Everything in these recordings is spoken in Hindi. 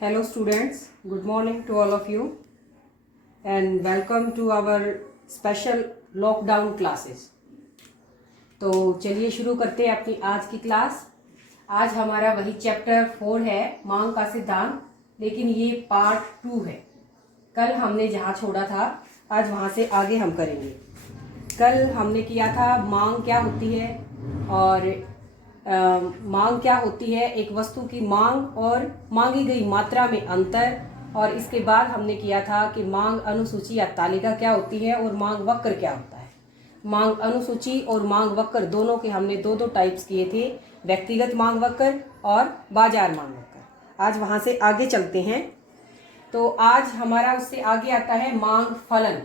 Hello students, good morning to all of you and welcome to our special lockdown classes. तो चलिए शुरू करते हैं अपनी आज की क्लास। आज हमारा वही चैप्टर 4 है, मांग का सिद्धांत, लेकिन ये पार्ट 2 है। कल हमने जहाँ छोड़ा था आज वहाँ से आगे हम करेंगे। कल हमने किया था मांग क्या होती है और मांग क्या होती है, एक वस्तु की मांग और मांगी गई मात्रा में अंतर, और इसके बाद हमने किया था कि मांग अनुसूची या तालिका क्या होती है और मांग वक्र क्या होता है। मांग अनुसूची और मांग वक्र दोनों के हमने दो टाइप्स किए थे, व्यक्तिगत मांग वक्र और बाजार मांग वक्र। आज वहाँ से आगे चलते हैं। तो आज हमारा उससे आगे आता है मांग फलन।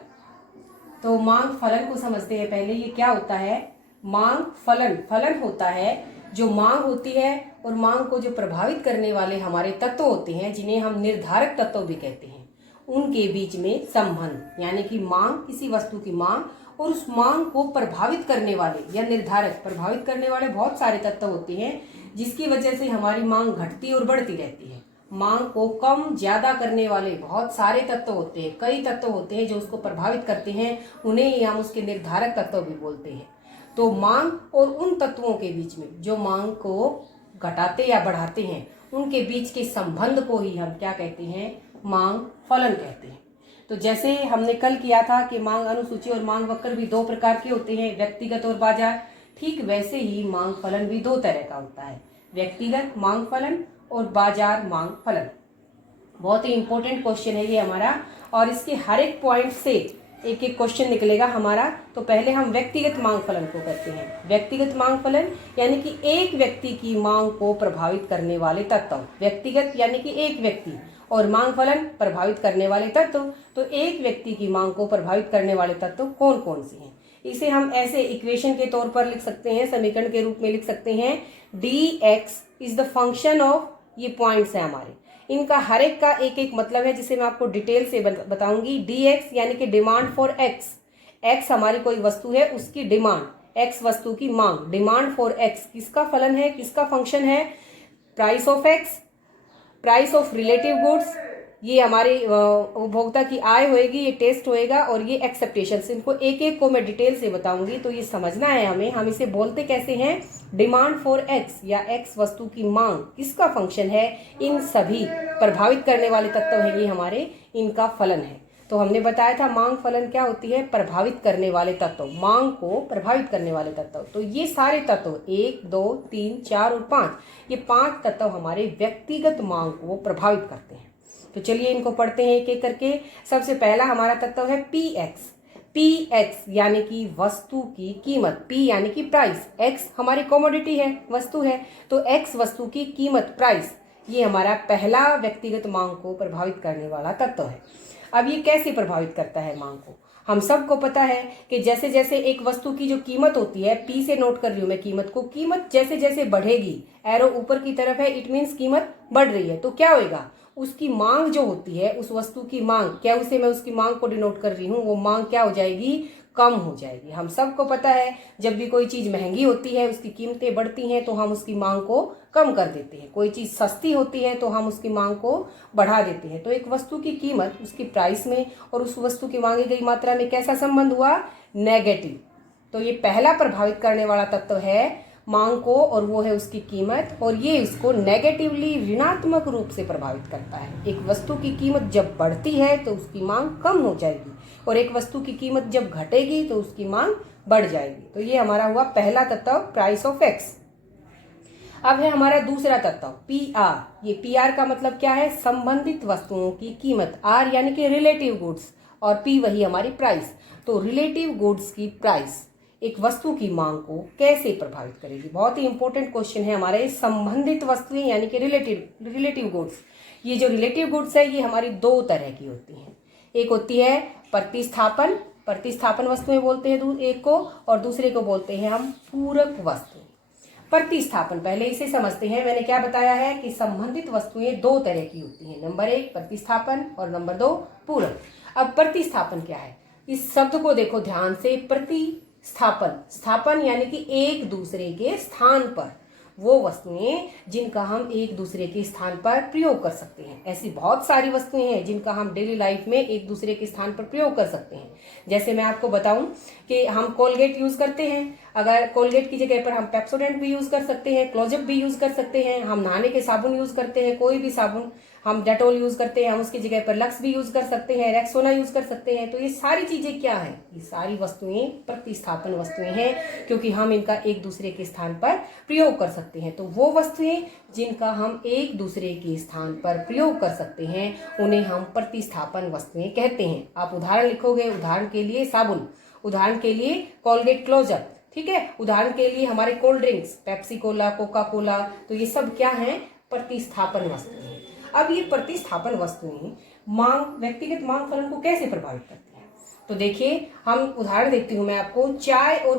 तो मांग फलन को समझते हैं पहले, ये क्या होता है। मांग फलन, फलन होता है जो मांग होती है और मांग को जो प्रभावित करने वाले हमारे तत्व होते हैं, जिन्हें हम निर्धारक तत्व भी कहते हैं, उनके बीच में संबंध, यानी कि मांग, किसी वस्तु की मांग और उस मांग को प्रभावित करने वाले या निर्धारक, प्रभावित करने वाले बहुत सारे तत्व होते हैं जिसकी वजह से हमारी मांग घटती और बढ़ती रहती है। मांग को कम ज्यादा करने वाले बहुत सारे तत्व होते हैं, कई तत्व होते हैं जो उसको प्रभावित करते हैं, उन्हें ही हम उसके निर्धारक तत्व भी बोलते हैं। तो मांग और उन तत्वों के बीच में जो मांग को घटाते या बढ़ाते हैं, उनके बीच के संबंध को ही हम क्या कहते हैं, मांग फलन कहते हैं। तो जैसे हमने कल किया था कि मांग अनुसूची और मांग वक्र भी दो प्रकार के होते हैं, व्यक्तिगत और बाजार, ठीक वैसे ही मांग फलन भी दो तरह का होता है, व्यक्तिगत मांग फलन और बाजार मांग फलन। बहुत ही इंपॉर्टेंट क्वेश्चन है ये हमारा, और इसके हर एक पॉइंट से एक एक क्वेश्चन निकलेगा हमारा। तो पहले हम व्यक्तिगत मांग फलन को करते हैं। व्यक्तिगत मांग फलन यानी कि एक व्यक्ति की मांग को प्रभावित करने वाले तत्व, व्यक्तिगत यानी कि एक व्यक्ति, और मांग फलन प्रभावित करने वाले तत्व। तो एक व्यक्ति की मांग को प्रभावित करने वाले तत्व कौन कौन से हैं, इसे हम ऐसे इक्वेशन के तौर पर लिख सकते हैं, समीकरण के रूप में लिख सकते हैं। dx is the function of, ये पॉइंट्स है हमारे, इनका हर एक का एक एक मतलब है जिसे मैं आपको डिटेल से बताऊंगी। dx यानी कि डिमांड फॉर x, x हमारी कोई वस्तु है, उसकी डिमांड, x वस्तु की मांग, डिमांड फॉर x किसका फलन है, किसका फंक्शन है, price of x, price of relative goods, ये हमारे उपभोक्ता की आय होएगी, ये टेस्ट होएगा, और ये एक्सेप्टेशन। इनको एक एक को मैं डिटेल से बताऊंगी। तो ये समझना है हमें, हम इसे बोलते कैसे हैं, डिमांड फॉर एक्स या एक्स वस्तु की मांग किसका फंक्शन है, इन सभी प्रभावित करने वाले तत्व हैं ये हमारे, इनका फलन है। तो हमने बताया था मांग फलन क्या होती है, प्रभावित करने वाले तत्व, मांग को प्रभावित करने वाले तत्व। तो ये सारे तत्व 1, 2, 3, 4 और 5, ये 5 तत्व हमारे व्यक्तिगत मांग को प्रभावित करते हैं। तो चलिए इनको पढ़ते हैं एक एक करके। सबसे पहला हमारा तत्व है पी एक्स। पी एक्स यानी कि वस्तु की कीमत, पी यानी कि प्राइस, एक्स हमारी कमोडिटी है, वस्तु है, तो एक्स वस्तु की कीमत, प्राइस, ये हमारा पहला व्यक्तिगत मांग को प्रभावित करने वाला तत्व है। अब ये कैसे प्रभावित करता है मांग को, हम सबको पता है कि जैसे जैसे एक वस्तु की जो कीमत होती है, पी से नोट कर रही हूँ मैं कीमत को, कीमत जैसे जैसे बढ़ेगी, एरो ऊपर की तरफ है, इट मीन्स कीमत बढ़ रही है, तो क्या होएगा, उसकी मांग जो होती है, उस वस्तु की मांग, क्या उसे मैं उसकी मांग को डिनोट कर रही हूँ, वो मांग क्या हो जाएगी, कम हो जाएगी। हम सबको पता है जब भी कोई चीज महंगी होती है, उसकी कीमतें बढ़ती हैं, तो हम उसकी मांग को कम कर देते हैं। कोई चीज सस्ती होती है तो हम उसकी मांग को बढ़ा देते हैं। तो एक वस्तु की कीमत, उसकी प्राइस में और उस वस्तु की मांगी गई मात्रा में कैसा संबंध हुआ, नेगेटिव। तो ये पहला प्रभावित करने वाला तत्व है मांग को, और वो है उसकी कीमत, और ये इसको नेगेटिवली, ऋणात्मक रूप से प्रभावित करता है। एक वस्तु की कीमत जब बढ़ती है तो उसकी मांग कम हो जाएगी, और एक वस्तु की कीमत जब घटेगी तो उसकी मांग बढ़ जाएगी। तो ये हमारा हुआ पहला तत्व, प्राइस ऑफ एक्स। अब है हमारा दूसरा तत्व पी आर। ये पी आर का मतलब क्या है, संबंधित वस्तुओं की कीमत, आर यानी कि रिलेटिव गुड्स, और पी वही हमारी प्राइस। तो रिलेटिव गुड्स की प्राइस एक वस्तु की मांग को कैसे प्रभावित करेगी, बहुत ही इंपॉर्टेंट क्वेश्चन है हमारे। संबंधित वस्तुएं यानी कि रिलेटिव गुड्स, ये जो रिलेटिव गुड्स है ये हमारी दो तरह की होती हैं। एक होती है प्रतिस्थापन, प्रतिस्थापन वस्तुएं बोलते हैं एक को, और दूसरे को बोलते हैं हम पूरक वस्तुएं। प्रतिस्थापन, पहले इसे समझते हैं। मैंने क्या बताया है कि संबंधित वस्तुएं दो तरह की होती हैं, नंबर 1 प्रतिस्थापन और नंबर 2 पूरक। अब प्रतिस्थापन क्या है, इस शब्द को देखो ध्यान से, प्रतिस्थापन, स्थापन यानी कि एक दूसरे के स्थान पर, वो वस्तुएं जिनका हम एक दूसरे के स्थान पर प्रयोग कर सकते हैं। ऐसी बहुत सारी वस्तुएं हैं जिनका हम डेली लाइफ में एक दूसरे के स्थान पर प्रयोग कर सकते हैं। जैसे मैं आपको बताऊं कि हम कोलगेट यूज करते हैं, अगर कोलगेट की जगह पर हम पेप्सोडेंट भी यूज कर सकते हैं, क्लोजअप भी यूज कर सकते हैं। हम नहाने के साबुन यूज करते हैं, कोई भी साबुन, हम डेटोल यूज करते हैं, हम उसकी जगह पर लक्स भी यूज कर सकते हैं, रेक्सोना यूज कर सकते हैं। तो ये सारी चीजें क्या हैं? ये सारी वस्तुएं प्रतिस्थापन वस्तुएं हैं, क्योंकि हम इनका एक दूसरे के स्थान पर प्रयोग कर सकते हैं। तो वो वस्तुएं जिनका हम एक दूसरे के स्थान पर प्रयोग कर सकते हैं उन्हें हम प्रतिस्थापन वस्तुएं कहते हैं। आप उदाहरण लिखोगे, उदाहरण के लिए साबुन, उदाहरण के लिए कोलगेट क्लोजअप, ठीक है, उदाहरण के लिए हमारे cold drinks, Pepsi Cola, Coca Cola. तो ये सब क्या है? प्रतिस्थापन वस्तुएं। अब ये प्रतिस्थापन वस्तुएं व्यक्तिगत मांग फलन को कैसे प्रभावित करती हैं? तो देखिए, हम उदाहरण देती हूं मैं आपको। चाय और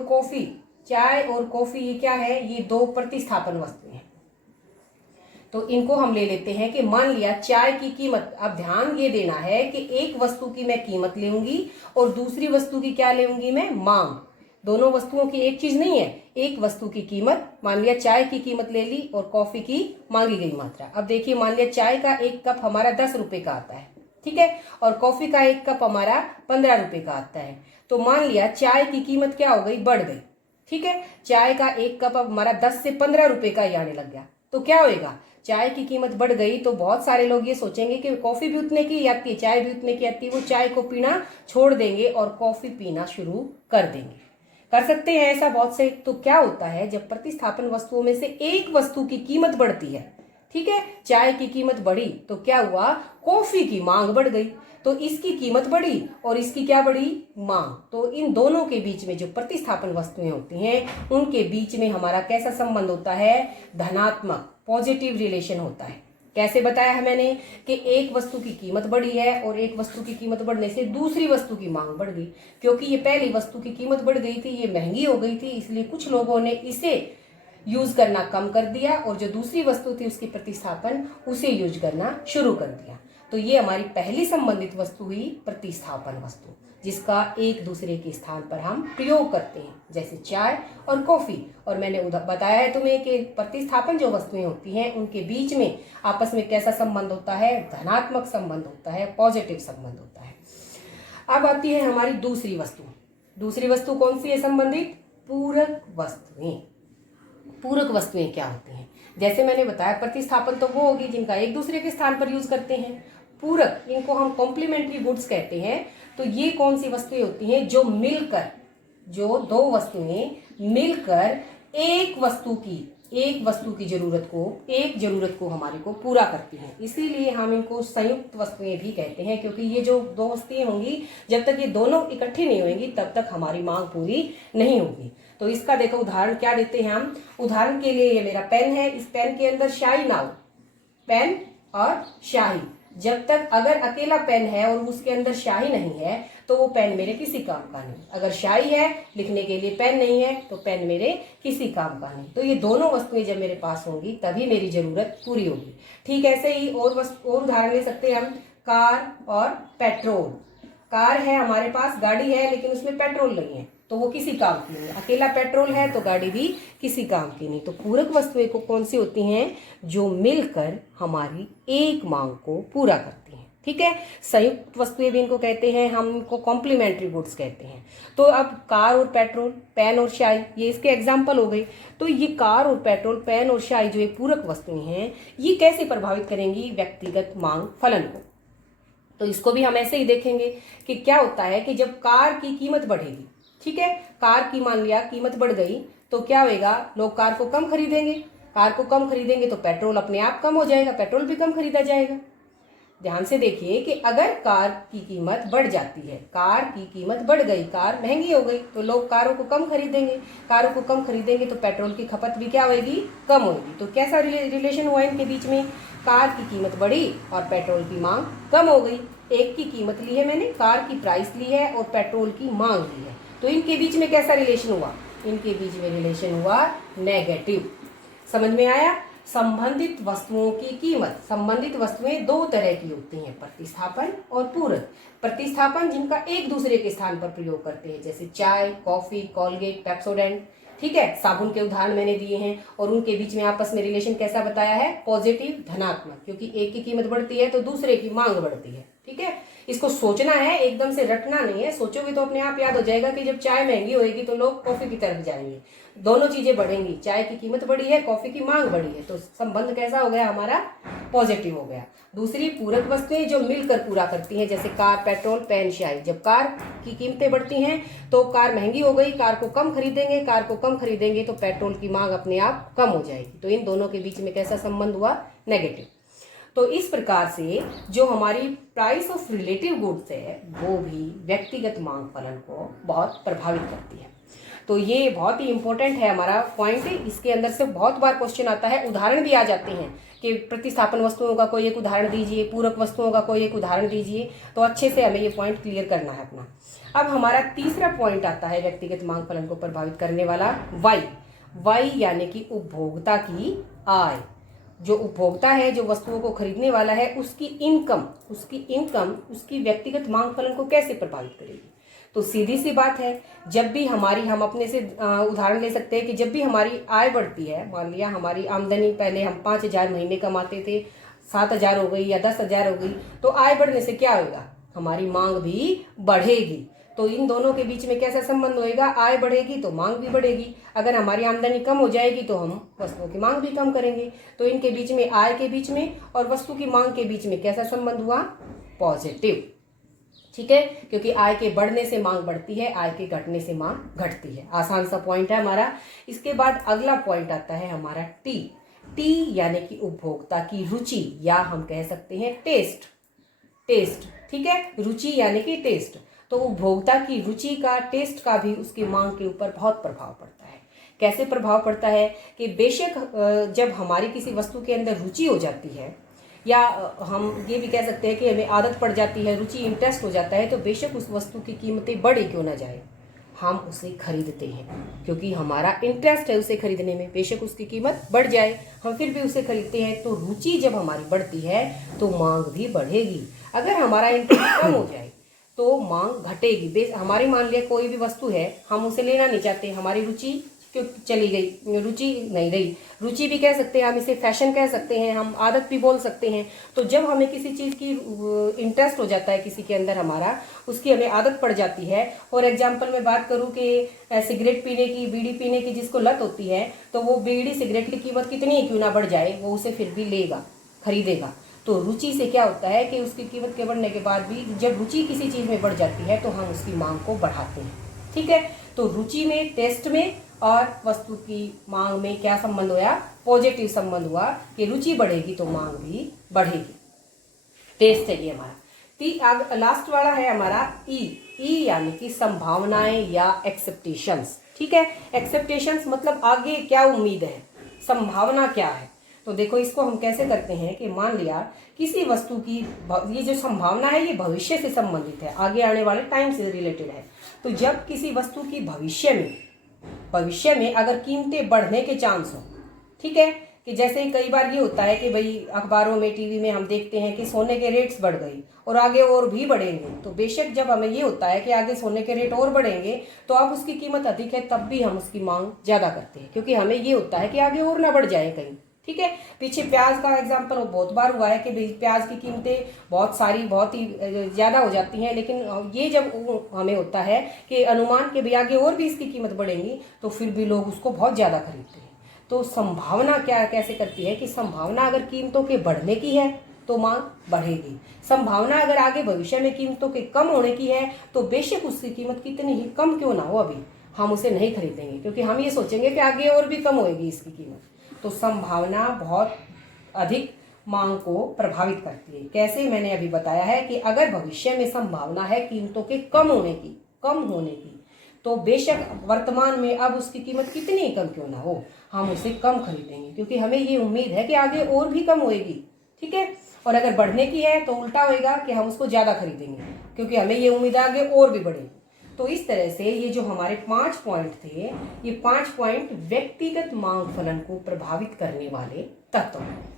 कॉफी ये क्या है? ये दो प्रतिस्थापन वस्तुएं हैं। तो इनको हम ले लेते हैं कि मान लिया चाय की कीमत, अब ध्यान ये देना है कि एक वस्तु की मैं कीमत लूंगी और दूसरी वस्तु की क्या लूंगी मैं? मांग। दोनों वस्तुओं की एक चीज नहीं है। एक वस्तु की कीमत, मान लिया चाय की कीमत ले ली और कॉफी की मांगी गई मात्रा। अब देखिए, मान लिया चाय का एक कप हमारा 10 रुपए का आता है, ठीक है, और कॉफी का एक कप हमारा 15 रुपए का आता है। तो मान लिया चाय की कीमत क्या हो गई? बढ़ गई, ठीक है। चाय का एक कप अब हमारा 10 से 15 रुपए का ही आने लग गया। तो क्या होएगा? चाय की कीमत बढ़ गई तो बहुत सारे लोग ये सोचेंगे कि कॉफी भी उतने की आती है, चाय भी उतने की आती है, वो चाय को पीना छोड़ देंगे और कॉफी पीना शुरू कर देंगे। कर सकते हैं ऐसा बहुत से। तो क्या होता है, जब प्रतिस्थापन वस्तुओं में से एक वस्तु की कीमत बढ़ती है, ठीक है, चाय की कीमत बढ़ी तो क्या हुआ? कॉफी की मांग बढ़ गई, तो इसकी कीमत बढ़ी और इसकी क्या बढ़ी? मांग। तो इन दोनों के बीच में जो प्रतिस्थापन वस्तुएं होती हैं उनके बीच में हमारा कैसा संबंध होता है? धनात्मक, पॉजिटिव रिलेशन होता है। कैसे बताया है मैंने कि एक वस्तु की कीमत बढ़ी है और एक वस्तु की कीमत बढ़ने से दूसरी वस्तु की मांग बढ़ गई। क्योंकि ये पहली वस्तु की कीमत बढ़ गई थी, ये महंगी हो गई थी, इसलिए कुछ लोगों ने इसे यूज करना कम कर दिया और जो दूसरी वस्तु थी उसकी प्रतिस्थापन उसे यूज करना शुरू कर दिया। तो ये हमारी पहली संबंधित वस्तु हुई प्रतिस्थापन वस्तु, जिसका एक दूसरे के स्थान पर हम प्रयोग करते हैं, जैसे चाय और कॉफी। और मैंने बताया है तुम्हें कि प्रतिस्थापन जो वस्तुएं होती हैं उनके बीच में आपस में कैसा संबंध होता है? धनात्मक संबंध होता है, पॉजिटिव संबंध होता है। अब आती है हमारी दूसरी वस्तु। दूसरी वस्तु कौन सी है संबंधित? पूरक वस्तुएं। पूरक वस्तुएं क्या होती हैं? जैसे मैंने बताया, प्रतिस्थापन तो वो होगी जिनका एक दूसरे के स्थान पर यूज करते हैं। पूरक, इनको हम कॉम्प्लीमेंट्री गुड्स कहते हैं। तो ये कौन सी वस्तुएं होती हैं? जो मिलकर, जो दो वस्तुएं मिलकर एक वस्तु की एक जरूरत को हमारे को पूरा करती हैं। इसीलिए हम इनको संयुक्त वस्तुएं भी कहते हैं, क्योंकि ये जो दो वस्तुएं होंगी, जब तक ये दोनों इकट्ठी नहीं होंगी तब तक हमारी मांग पूरी नहीं होगी। तो इसका देखो उदाहरण क्या देते हैं हम। उदाहरण के लिए ये मेरा पेन है, इस पेन के अंदर स्याही ना हो, पेन और स्याही, जब तक अगर अकेला पेन है और उसके अंदर स्याही नहीं है तो वो पेन मेरे किसी काम का नहीं। अगर स्याही है, लिखने के लिए पेन नहीं है, तो पेन मेरे किसी काम का नहीं। तो ये दोनों वस्तुएं जब मेरे पास होंगी तभी मेरी जरूरत पूरी होगी। ठीक ऐसे ही और उदाहरण ले सकते हैं हम, कार और पेट्रोल। कार है हमारे पास, गाड़ी है, लेकिन उसमें पेट्रोल नहीं है तो वो किसी काम की नहीं। अकेला पेट्रोल है तो गाड़ी भी किसी काम की नहीं। तो पूरक वस्तुएं को कौन सी होती हैं? जो मिलकर हमारी एक मांग को पूरा करती हैं। ठीक है, संयुक्त वस्तुएं भी इनको कहते हैं, हम इनको कॉम्प्लीमेंट्री गुड्स कहते हैं। तो अब कार और पेट्रोल, पेन और स्याही, ये इसके एग्जाम्पल हो गए। तो ये कार और पेट्रोल, पेन और स्याही जो एक पूरक वस्तुएं हैं, ये कैसे प्रभावित करेंगी व्यक्तिगत मांग फलन को? तो इसको भी हम ऐसे ही देखेंगे कि क्या होता है कि जब कार की कीमत बढ़ेगी, ठीक है, कार की मान लिया कीमत बढ़ गई तो क्या होएगा? लोग कार को कम खरीदेंगे। कार को कम खरीदेंगे तो पेट्रोल अपने आप कम हो जाएगा, पेट्रोल भी कम खरीदा जाएगा। ध्यान से देखिए कि अगर कार की कीमत बढ़ जाती है, कार की कीमत बढ़ गई, कार महंगी हो गई, तो लोग कारों को कम खरीदेंगे। कारों को कम खरीदेंगे तो पेट्रोल की खपत भी क्या होगी? कम होगी। तो कैसा रिलेशन हुआ इनके बीच में? कार की कीमत बढ़ी और पेट्रोल की मांग कम हो गई। एक की कीमत ली है मैंने, कार की प्राइस ली है और पेट्रोल की मांग ली है, तो इनके बीच में कैसा रिलेशन हुआ? इनके बीच में रिलेशन हुआ नेगेटिव। समझ में आया? संबंधित वस्तुओं की कीमत, संबंधित वस्तुएं दो तरह की होती हैं, प्रतिस्थापन और पूरक। प्रतिस्थापन जिनका एक दूसरे के स्थान पर प्रयोग करते हैं, जैसे चाय, कॉफी, कोलगेट, पेप्सोडेंट, ठीक है, साबुन के उदाहरण मैंने दिए हैं और उनके बीच में आपस में रिलेशन कैसा बताया है, पॉजिटिव धनात्मक, क्योंकि एक की कीमत बढ़ती है तो दूसरे की मांग बढ़ती है। ठीक है, इसको सोचना है, एकदम से रटना नहीं है, सोचोगे तो अपने आप याद हो जाएगा कि जब चाय महंगी होगी तो लोग कॉफी की तरफ जाएंगे, दोनों चीजें बढ़ेंगी, चाय की कीमत बढ़ी है, कॉफी की मांग बढ़ी है, तो संबंध कैसा हो गया हमारा, पॉजिटिव हो गया। दूसरी पूरक वस्तुएं जो मिलकर पूरा करती हैं, जैसे कार, पेट्रोल, पेन, स्याही। जब कार की कीमतें बढ़ती हैं तो कार महंगी हो गई, कार को कम खरीदेंगे, कार को कम खरीदेंगे तो पेट्रोल की मांग अपने आप कम हो जाएगी। तो इन दोनों के बीच में कैसा संबंध हुआ, नेगेटिव। तो इस प्रकार से जो हमारी प्राइस ऑफ रिलेटिव गुड्स है वो भी व्यक्तिगत मांग फलन को बहुत प्रभावित करती है। तो ये बहुत ही इंपॉर्टेंट है हमारा पॉइंट, इसके अंदर से बहुत बार क्वेश्चन आता है, उदाहरण भी आ जाते हैं कि प्रतिस्थापन वस्तुओं का कोई एक उदाहरण दीजिए, पूरक वस्तुओं का कोई एक उदाहरण दीजिए, तो अच्छे से हमें ये पॉइंट क्लियर करना है अपना। अब हमारा तीसरा पॉइंट आता है व्यक्तिगत मांग फलन को प्रभावित करने वाला, वाई यानी कि उपभोक्ता की आय। जो उपभोक्ता है, जो वस्तुओं को खरीदने वाला है, उसकी इनकम उसकी व्यक्तिगत मांग फलन को कैसे प्रभावित करेगी। तो सीधी सी बात है, जब भी हमारी, हम अपने से उदाहरण ले सकते हैं कि जब भी हमारी आय बढ़ती है, मान लिया हमारी आमदनी पहले हम 5,000 महीने कमाते थे, 7,000 हो गई या 10,000 हो गई, तो आय बढ़ने से क्या होगा, हमारी मांग भी बढ़ेगी। तो इन दोनों के बीच में कैसा संबंध होएगा, आय बढ़ेगी तो मांग भी बढ़ेगी। अगर हमारी आमदनी कम हो जाएगी तो हम वस्तुओं की मांग भी कम करेंगे। तो इनके बीच में, आय के बीच में और वस्तु की मांग के बीच में कैसा संबंध हुआ, पॉजिटिव। ठीक है, क्योंकि आय के बढ़ने से मांग बढ़ती है, आय के घटने से मांग घटती है। आसान सा पॉइंट है हमारा। इसके बाद अगला पॉइंट आता है हमारा टी यानी कि उपभोक्ता की रुचि, या हम कह सकते हैं टेस्ट। ठीक है, रुचि यानी कि टेस्ट। तो उपभोक्ता की रुचि का, टेस्ट का भी उसकी मांग के ऊपर बहुत प्रभाव पड़ता है। कैसे प्रभाव पड़ता है कि बेशक जब हमारी किसी वस्तु के अंदर रुचि हो जाती है, या हम ये भी कह सकते हैं कि हमें आदत पड़ जाती है, रुचि, इंटरेस्ट हो जाता है, तो बेशक उस वस्तु की कीमतें बढ़े क्यों ना जाए, हम उसे खरीदते हैं क्योंकि हमारा इंटरेस्ट है उसे खरीदने में। बेशक उसकी कीमत बढ़ जाए, हम फिर भी उसे खरीदते हैं। तो रुचि जब हमारी बढ़ती है तो मांग भी बढ़ेगी। अगर हमारा इंटरेस्ट कम हो जाए तो मांग घटेगी। हमारी, मान लिया कोई भी वस्तु है, हम उसे लेना नहीं चाहते, हमारी रुचि क्यों चली गई, रुचि नहीं रही, रुचि भी कह सकते हैं हम इसे, फैशन कह सकते हैं हम, आदत भी बोल सकते हैं। तो जब हमें किसी चीज़ की इंटरेस्ट हो जाता है किसी के अंदर, हमारा उसकी हमें आदत पड़ जाती है। फॉर एग्जाम्पल मैं बात करूं कि सिगरेट पीने की, बीड़ी पीने की जिसको लत होती है, तो वो बीड़ी सिगरेट की कीमत कितनी ही क्यों ना बढ़ जाए, वो उसे फिर भी लेगा, खरीदेगा। तो रुचि से क्या होता है कि उसकी कीमत के बढ़ने के बाद भी जब रुचि किसी चीज़ में बढ़ जाती है तो हम उसकी मांग को बढ़ाते हैं। ठीक है, तो रुचि में, टेस्ट में और वस्तु की मांग में क्या संबंध हुआ, पॉजिटिव संबंध हुआ कि रुचि बढ़ेगी तो मांग भी बढ़ेगी। टेस्ट है ये हमारा। लास्ट वाला है हमारा ई यानी कि संभावनाएं या एक्सेप्टेशंस। ठीक है, एक्सेप्टेशंस मतलब आगे क्या उम्मीद है, संभावना क्या है। तो देखो इसको हम कैसे करते हैं कि मान लिया किसी वस्तु की, ये जो संभावना है ये भविष्य से संबंधित है, आगे आने वाले टाइम से रिलेटेड है। तो जब किसी वस्तु की भविष्य में अगर कीमतें बढ़ने के चांस हो, ठीक है, कि जैसे कई बार ये होता है कि भाई अखबारों में, टीवी में हम देखते हैं कि सोने के रेट्स बढ़ गई और आगे और भी बढ़ेंगे। तो बेशक जब हमें ये होता है कि आगे सोने के रेट और बढ़ेंगे तो अब उसकी कीमत अधिक है, तब भी हम उसकी मांग ज़्यादा करते हैं, क्योंकि हमें ये होता है कि आगे और ना बढ़ जाए कहीं। ठीक है, पीछे प्याज का एग्जाम्पल बहुत बार हुआ है कि प्याज की कीमतें बहुत ही ज़्यादा हो जाती हैं, लेकिन ये जब हमें होता है कि अनुमान के भी आगे और भी इसकी कीमत बढ़ेंगी, तो फिर भी लोग उसको बहुत ज़्यादा खरीदते हैं। तो संभावना क्या कैसे करती है कि संभावना अगर कीमतों के बढ़ने की है तो मांग बढ़ेगी, संभावना अगर आगे भविष्य में कीमतों के कम होने की है तो बेशक उसकी कीमत कितनी ही कम क्यों ना हो, अभी हम उसे नहीं खरीदेंगे, क्योंकि हम ये सोचेंगे कि आगे और भी कम होएगी इसकी कीमत। तो संभावना बहुत अधिक मांग को प्रभावित करती है। कैसे, मैंने अभी बताया है कि अगर भविष्य में संभावना है कीमतों के कम होने की, तो बेशक वर्तमान में अब उसकी कीमत कितनी कम क्यों ना हो, हम उसे कम खरीदेंगे, क्योंकि हमें ये उम्मीद है कि आगे और भी कम होएगी। ठीक है, और अगर बढ़ने की है तो उल्टा होएगा कि हम उसको ज़्यादा खरीदेंगे, क्योंकि हमें ये उम्मीद है आगे और भी बढ़ेगी। तो इस तरह से ये जो हमारे 5 पॉइंट थे, ये 5 पॉइंट व्यक्तिगत मांग फलन को प्रभावित करने वाले तत्व हैं।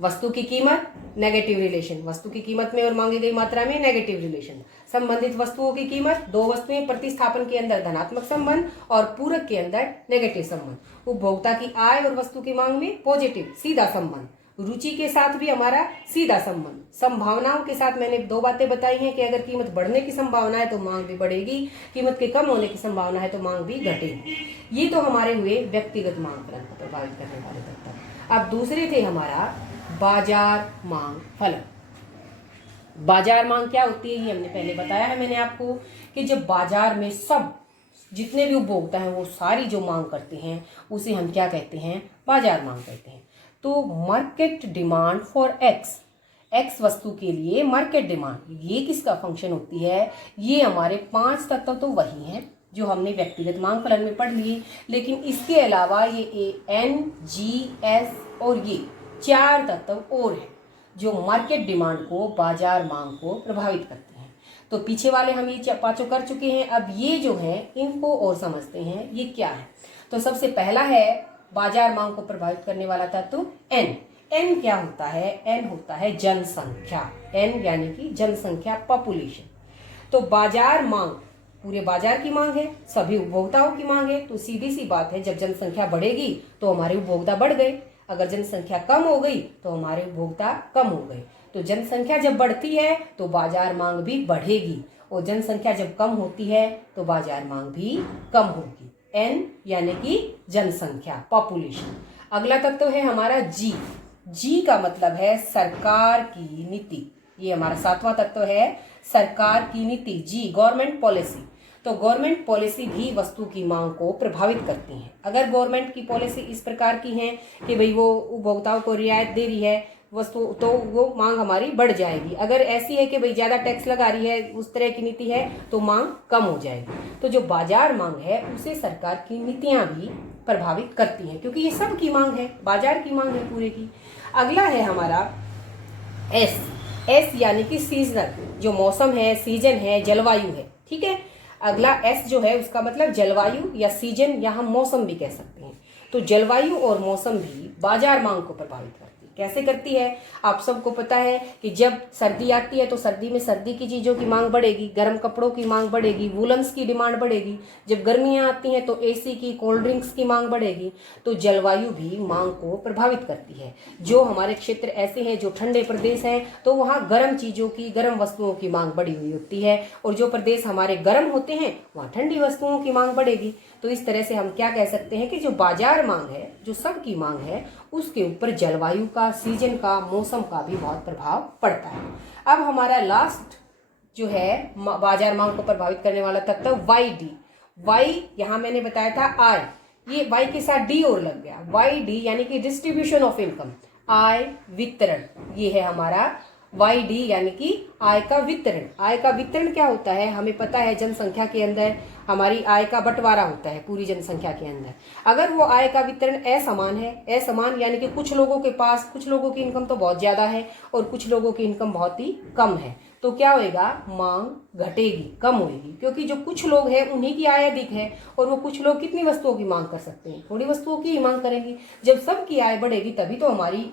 वस्तु की कीमत, नेगेटिव रिलेशन, वस्तु की कीमत में और मांगी गई मात्रा में नेगेटिव रिलेशन। संबंधित वस्तुओं की कीमत, दो वस्तुएं प्रतिस्थापन के अंदर धनात्मक संबंध और पूरक के अंदर नेगेटिव संबंध। उपभोक्ता की आय और वस्तु की मांग में पॉजिटिव सीधा संबंध, रुचि के साथ भी हमारा सीधा संबंध। संभावनाओं के साथ मैंने दो बातें बताई हैं कि अगर कीमत बढ़ने की संभावना है तो मांग भी बढ़ेगी, कीमत के कम होने की संभावना है तो मांग भी घटेगी। ये तो हमारे हुए व्यक्तिगत मांग फलन को प्रभावित करने वाले तत्व। अब दूसरे थे हमारा बाजार मांग फलन। बाजार मांग क्या होती है ये हमने पहले बताया है मैंने आपको कि जब बाजार में सब जितने भी उपभोक्ता हैं वो सारी जो मांग करते हैं उसे हम क्या कहते हैं, बाजार मांग कहते हैं। तो मार्केट डिमांड फॉर एक्स वस्तु के लिए मार्केट डिमांड, ये किसका फंक्शन होती है, ये हमारे 5 तत्व तो वही हैं जो हमने व्यक्तिगत मांग फलन में पढ़ लिए, लेकिन इसके अलावा ये एन, जी, एस और ये 4 तत्व और हैं जो मार्केट डिमांड को, बाजार मांग को प्रभावित करते हैं। तो पीछे वाले हम ये 5 कर चुके हैं, अब ये जो हैं इनको और समझते हैं ये क्या है। तो सबसे पहला है बाजार मांग को प्रभावित करने वाला तत्व एन। एन क्या होता है, एन होता है जनसंख्या, एन यानी कि जनसंख्या, पॉपुलेशन। तो बाजार मांग पूरे बाजार की मांग है, सभी उपभोक्ताओं की मांग है, तो सीधी सी बात है जब जनसंख्या बढ़ेगी तो हमारे उपभोक्ता बढ़ गए, अगर जनसंख्या कम हो गई तो हमारे उपभोक्ता कम हो गए। तो जनसंख्या जब बढ़ती है तो बाजार मांग भी बढ़ेगी और जनसंख्या जब कम होती है तो बाजार मांग भी कम होगी। एन यानी कि जनसंख्या, पॉपुलेशन। अगला तत्व है हमारा जी। जी का मतलब है सरकार की नीति, ये हमारा 7वां तत्व है, सरकार की नीति, जी गवर्नमेंट पॉलिसी। तो गवर्नमेंट पॉलिसी भी वस्तु की मांग को प्रभावित करती है। अगर गवर्नमेंट की पॉलिसी इस प्रकार की है कि भाई वो उपभोक्ताओं को रियायत दे रही है वस्तु, तो वो मांग हमारी बढ़ जाएगी। अगर ऐसी है कि भाई ज़्यादा टैक्स लगा रही है, उस तरह की नीति है, तो मांग कम हो जाएगी। तो जो बाजार मांग है उसे सरकार की नीतियाँ भी प्रभावित करती हैं, क्योंकि ये सब की मांग है, बाजार की मांग है पूरे की। अगला है हमारा एस। एस यानी कि सीजनल, जो मौसम है, सीजन है, जलवायु है, ठीक है। अगला एस जो है उसका मतलब जलवायु या सीजन या हम मौसम भी कह सकते हैं। तो जलवायु और मौसम भी बाजार मांग को प्रभावित करती है। कैसे करती है, आप सबको पता है कि जब सर्दी आती है तो सर्दी में सर्दी की चीज़ों की मांग बढ़ेगी, गर्म कपड़ों की मांग बढ़ेगी, वूलन्स की डिमांड बढ़ेगी। जब गर्मियाँ आती हैं तो एसी की, कोल्ड ड्रिंक्स की मांग बढ़ेगी। तो जलवायु भी मांग को प्रभावित करती है। जो हमारे क्षेत्र ऐसे हैं जो ठंडे प्रदेश हैं तो वहाँ गर्म चीज़ों की, गर्म वस्तुओं की मांग बढ़ी हुई होती है, और जो प्रदेश हमारे गर्म होते हैं वहाँ ठंडी वस्तुओं की मांग बढ़ेगी। तो इस तरह से हम क्या कह सकते हैं कि जो बाजार मांग है, जो सबकी मांग है, उसके ऊपर जलवायु का, सीजन का, मौसम का भी बहुत प्रभाव पड़ता है। अब हमारा लास्ट जो है बाजार मांग को प्रभावित करने वाला तत्व वाई डी। वाई यहाँ मैंने बताया था आय, ये वाई के साथ डी और लग गया, वाई डी यानी कि डिस्ट्रीब्यूशन ऑफ इनकम, आय वितरण, ये है हमारा वाई डी यानी कि आय का वितरण। आय का वितरण क्या होता है, हमें पता है जनसंख्या के अंदर हमारी आय का बंटवारा होता है पूरी जनसंख्या के अंदर। अगर वो आय का वितरण असमान है, असमान यानी कि कुछ लोगों के पास, कुछ लोगों की इनकम तो बहुत ज़्यादा है और कुछ लोगों की इनकम बहुत ही कम है, तो क्या होएगा, मांग घटेगी, कम होएगी, क्योंकि जो कुछ लोग हैं उन्हीं की आय अधिक है और वो कुछ लोग कितनी वस्तुओं की मांग कर सकते हैं, थोड़ी वस्तुओं की ही मांग करेंगी। जब सबकी आय बढ़ेगी तभी तो हमारी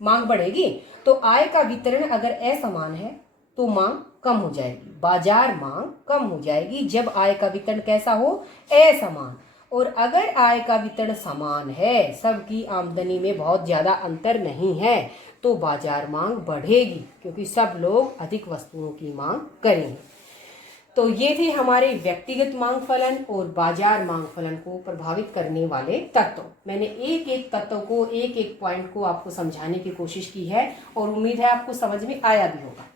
मांग बढ़ेगी। तो आय का वितरण अगर असमान है तो मांग कम हो जाएगी, बाजार मांग कम हो जाएगी जब आय का वितरण कैसा हो, असमान। और अगर आय का वितरण समान है, सबकी आमदनी में बहुत ज़्यादा अंतर नहीं है, तो बाजार मांग बढ़ेगी, क्योंकि सब लोग अधिक वस्तुओं की मांग करेंगे। तो ये थे हमारे व्यक्तिगत मांग फलन और बाजार मांग फलन को प्रभावित करने वाले तत्व। मैंने एक एक तत्व को, एक एक पॉइंट को आपको समझाने की कोशिश की है और उम्मीद है आपको समझ में आया भी होगा।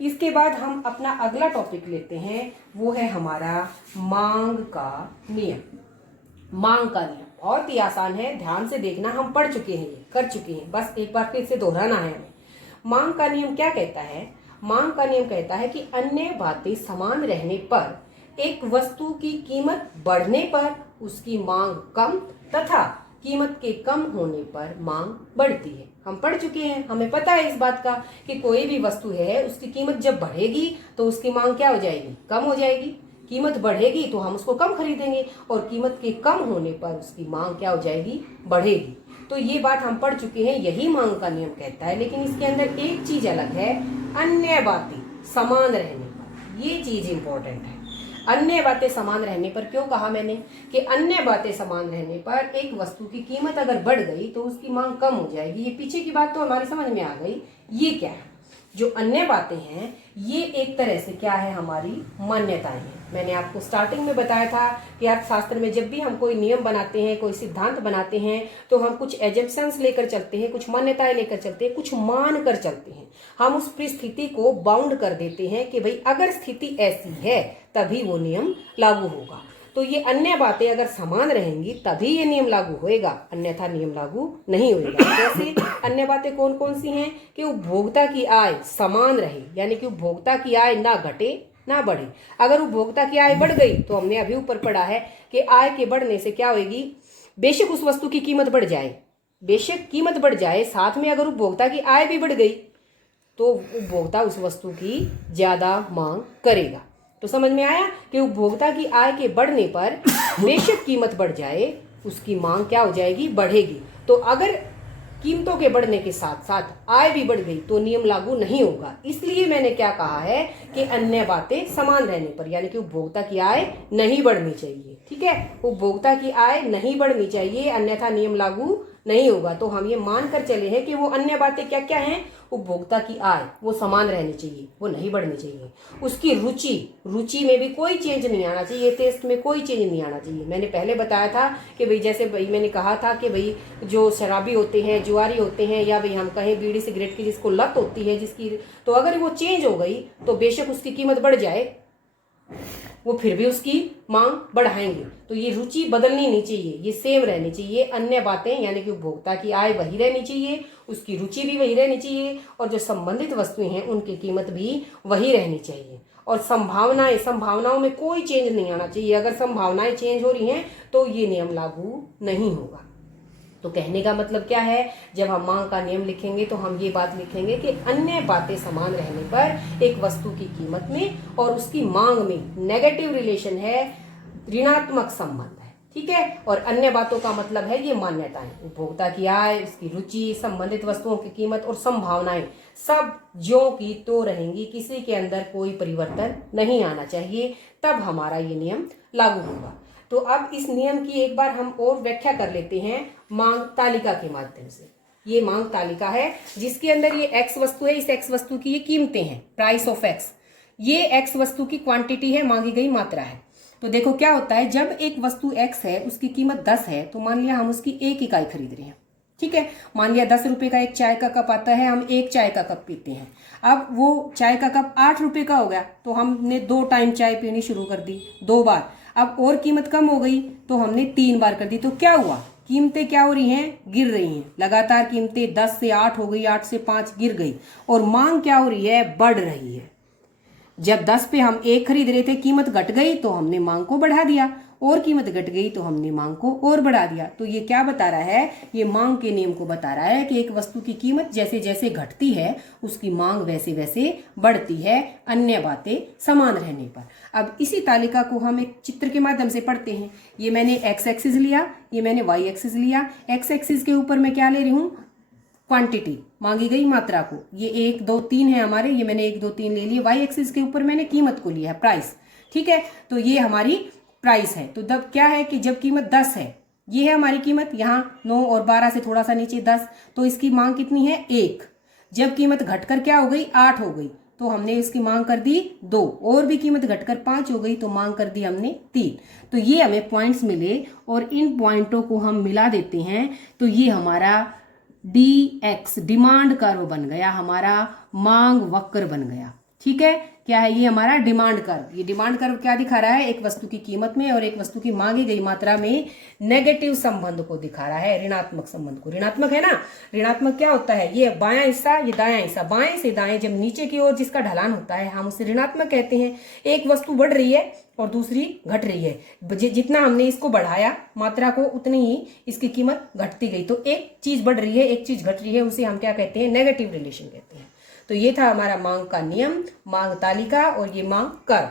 इसके बाद हम अपना अगला टॉपिक लेते हैं, वो है हमारा मांग का नियम। मांग का नियम बहुत ही आसान है, ध्यान से देखना, हम पढ़ चुके हैं, ये कर चुके हैं, बस एक बार फिर से दोहराना है हमें। मांग का नियम क्या कहता है, मांग का नियम कहता है कि अन्य बातें समान रहने पर एक वस्तु की कीमत बढ़ने पर उसकी मांग कम तथा कीमत के कम होने पर मांग बढ़ती है। हम पढ़ चुके हैं, हमें पता है इस बात का कि कोई भी वस्तु है उसकी कीमत जब बढ़ेगी तो उसकी मांग क्या हो जाएगी, कम हो जाएगी। कीमत बढ़ेगी तो हम उसको कम खरीदेंगे और कीमत के कम होने पर उसकी मांग क्या हो जाएगी, बढ़ेगी। तो ये बात हम पढ़ चुके हैं, यही मांग का नियम कहता है। लेकिन इसके अंदर एक चीज अलग है, अन्य बातें समान रहने पर। ये चीज इंपॉर्टेंट है। अन्य बातें समान रहने पर, क्यों कहा मैंने कि अन्य बातें समान रहने पर एक वस्तु की कीमत अगर बढ़ गई तो उसकी मांग कम हो जाएगी। ये पीछे की बात तो हमारी समझ में आ गई। ये क्या है, जो अन्य बातें हैं ये एक तरह से क्या है, हमारी मान्यताएं हैं। मैंने आपको स्टार्टिंग में बताया था कि अर्थशास्त्र में जब भी हम कोई नियम बनाते हैं, कोई सिद्धांत बनाते हैं, तो हम कुछ एजम्पशंस लेकर चलते हैं, कुछ मान्यताएं लेकर चलते हैं, कुछ मान कर चलते हैं। हम उस परिस्थिति को बाउंड कर देते हैं कि भाई अगर स्थिति ऐसी है तभी वो नियम लागू होगा। तो ये अन्य बातें अगर समान रहेंगी तभी ये नियम लागू होएगा, अन्यथा नियम लागू नहीं होएगा। जैसे अन्य बातें कौन कौन सी हैं कि उपभोक्ता की आय समान रहे, यानी कि उपभोक्ता की आय ना घटे ना बढ़े। अगर उपभोक्ता की आय बढ़ गई तो हमने अभी ऊपर पढ़ा है कि आय के बढ़ने से क्या होगी, बेशक उस वस्तु की कीमत बढ़ जाए, बेशक कीमत बढ़ जाए, साथ में अगर उपभोक्ता की आय भी बढ़ गई तो उपभोक्ता उस वस्तु की ज्यादा मांग करेगा। तो समझ में आया कि उपभोक्ता की आय के बढ़ने पर बेशक कीमत बढ़ जाए, उसकी मांग क्या हो जाएगी, बढ़ेगी। तो अगर कीमतों के बढ़ने के साथ साथ आय भी बढ़ गई तो नियम लागू नहीं होगा। इसलिए मैंने क्या कहा है कि अन्य बातें समान रहने पर, यानी कि उपभोक्ता की आय नहीं बढ़नी चाहिए। ठीक है, उपभोक्ता की आय नहीं बढ़नी चाहिए, अन्यथा नियम लागू नहीं होगा। तो हम ये मानकर चले हैं कि वो अन्य बातें क्या क्या हैं, उपभोक्ता की आय वो समान रहनी चाहिए, वो नहीं बढ़नी चाहिए। उसकी रुचि में भी कोई चेंज नहीं आना चाहिए, टेस्ट में कोई चेंज नहीं आना चाहिए। मैंने पहले बताया था कि भाई जैसे भाई मैंने कहा था कि भाई जो शराबी होते हैं, जुआरी होते हैं, या भाई हम कहें बीड़ी सिगरेट की जिसको लत होती है जिसकी, तो अगर वो चेंज हो गई तो बेशक उसकी कीमत बढ़ जाए, वो फिर भी उसकी मांग बढ़ाएंगे। तो ये रुचि बदलनी नहीं चाहिए, ये सेम रहनी चाहिए। अन्य बातें यानी कि उपभोक्ता की आय वही रहनी चाहिए, उसकी रुचि भी वही रहनी चाहिए, और जो संबंधित वस्तुएं हैं उनकी कीमत भी वही रहनी चाहिए। और संभावनाओं में कोई चेंज नहीं आना चाहिए। अगर संभावनाएं चेंज हो रही हैं तो ये नियम लागू नहीं होगा। तो कहने का मतलब क्या है, जब हम मांग का नियम लिखेंगे तो हम ये बात लिखेंगे कि अन्य बातें समान रहने पर एक वस्तु की कीमत में और उसकी मांग में नेगेटिव रिलेशन है, ऋणात्मक संबंध है। ठीक है, और अन्य बातों का मतलब है ये मान्यताएं, उपभोक्ता की आय, उसकी रुचि, संबंधित वस्तुओं की कीमत और संभावनाएं सब ज्यों की तो रहेंगी, किसी के अंदर कोई परिवर्तन नहीं आना चाहिए, तब हमारा ये नियम लागू होगा। तो अब इस नियम की एक बार हम और व्याख्या कर लेते हैं मांग तालिका के माध्यम से। ये मांग तालिका है जिसके अंदर ये एक्स वस्तु है, इस एक्स वस्तु की ये कीमतें हैं, प्राइस ऑफ एक्स। ये एक्स वस्तु की क्वांटिटी है, मांगी गई मात्रा है। तो देखो क्या होता है, जब एक वस्तु एक्स है उसकी कीमत 10 है, तो मान लिया हम उसकी 1 इकाई खरीद रहे हैं। ठीक है, मान लिया 10 रुपए का एक चाय का कप आता है, हम 1 चाय का कप पीते हैं। अब वो चाय का कप 8 रुपए का हो गया, तो हमने 2 टाइम चाय पीनी शुरू कर दी, 2 बार। अब और कीमत कम हो गई तो हमने 3 बार कर दी। तो क्या हुआ, कीमतें क्या हो रही हैं, गिर रही हैं। लगातार कीमतें 10 से 8 हो गई, 8 से 5 गिर गई, और मांग क्या हो रही है, बढ़ रही है। जब 10 पे हम 1 खरीद रहे थे, कीमत घट गई तो हमने मांग को बढ़ा दिया, और कीमत घट गई तो हमने मांग को और बढ़ा दिया। तो ये क्या बता रहा है, ये मांग के नियम को बता रहा है कि एक वस्तु की कीमत जैसे जैसे घटती है उसकी मांग वैसे वैसे बढ़ती है, अन्य बातें समान रहने पर। अब इसी तालिका को हम एक चित्र के माध्यम से पढ़ते हैं। ये मैंने एक्स एक्सिस लिया, ये मैंने वाई एक्सिस लिया। एक्स एक्सिस के ऊपर मैं क्या ले रही हूँ, क्वांटिटी, मांगी गई मात्रा को। ये 1 2 3 है हमारे, ये मैंने 1 2 3 ले लिए। वाई एक्सिस के ऊपर मैंने कीमत को लिया है, प्राइस। ठीक है, तो ये हमारी प्राइस है। तो तब क्या है कि जब कीमत 10 है, ये है हमारी कीमत, यहाँ 9 और 12 से थोड़ा सा नीचे 10, तो इसकी मांग कितनी है, 1। जब कीमत घटकर क्या हो गई, 8 हो गई, तो हमने इसकी मांग कर दी 2, और भी कीमत घटकर 5 हो गई तो मांग कर दी हमने 3। तो ये हमें पॉइंट्स मिले, और इन पॉइंटों को हम मिला देते हैं तो ये हमारा DX डिमांड कर्व बन गया, हमारा मांग वक्र बन गया। ठीक है, क्या है, ये हमारा डिमांड कर्व। ये डिमांड कर्व क्या दिखा रहा है, एक वस्तु की कीमत में और एक वस्तु की मांगी गई मात्रा में नेगेटिव संबंध को दिखा रहा है, ऋणात्मक संबंध को। ऋणात्मक है ना, ऋणात्मक क्या होता है, ये बायां हिस्सा, ये दायां हिस्सा, बाएं से दाएं जब नीचे की ओर जिसका ढलान होता है हम उसे ऋणात्मक कहते हैं। एक वस्तु बढ़ रही है और दूसरी घट रही है, जितना हमने इसको बढ़ाया मात्रा को उतनी ही इसकी कीमत घटती गई। तो एक चीज बढ़ रही है, एक चीज घट रही है, उसे हम क्या कहते हैं, नेगेटिव रिलेशन कहते हैं। तो ये था हमारा मांग का नियम, मांग तालिका और ये मांग कर्व।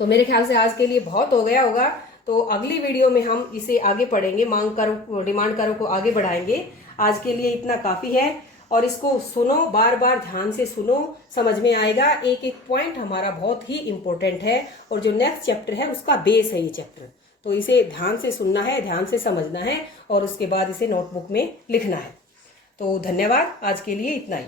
तो मेरे ख्याल से आज के लिए बहुत हो गया होगा, तो अगली वीडियो में हम इसे आगे पढ़ेंगे, मांग कर्व, डिमांड कर्व को आगे बढ़ाएंगे। आज के लिए इतना काफी है, और इसको सुनो, बार बार ध्यान से सुनो, समझ में आएगा। एक एक पॉइंट हमारा बहुत ही इम्पोर्टेंट है और जो नेक्स्ट चैप्टर है उसका बेस है ये चैप्टर। तो इसे ध्यान से सुनना है, ध्यान से समझना है और उसके बाद इसे नोटबुक में लिखना है। तो धन्यवाद, आज के लिए इतना ही।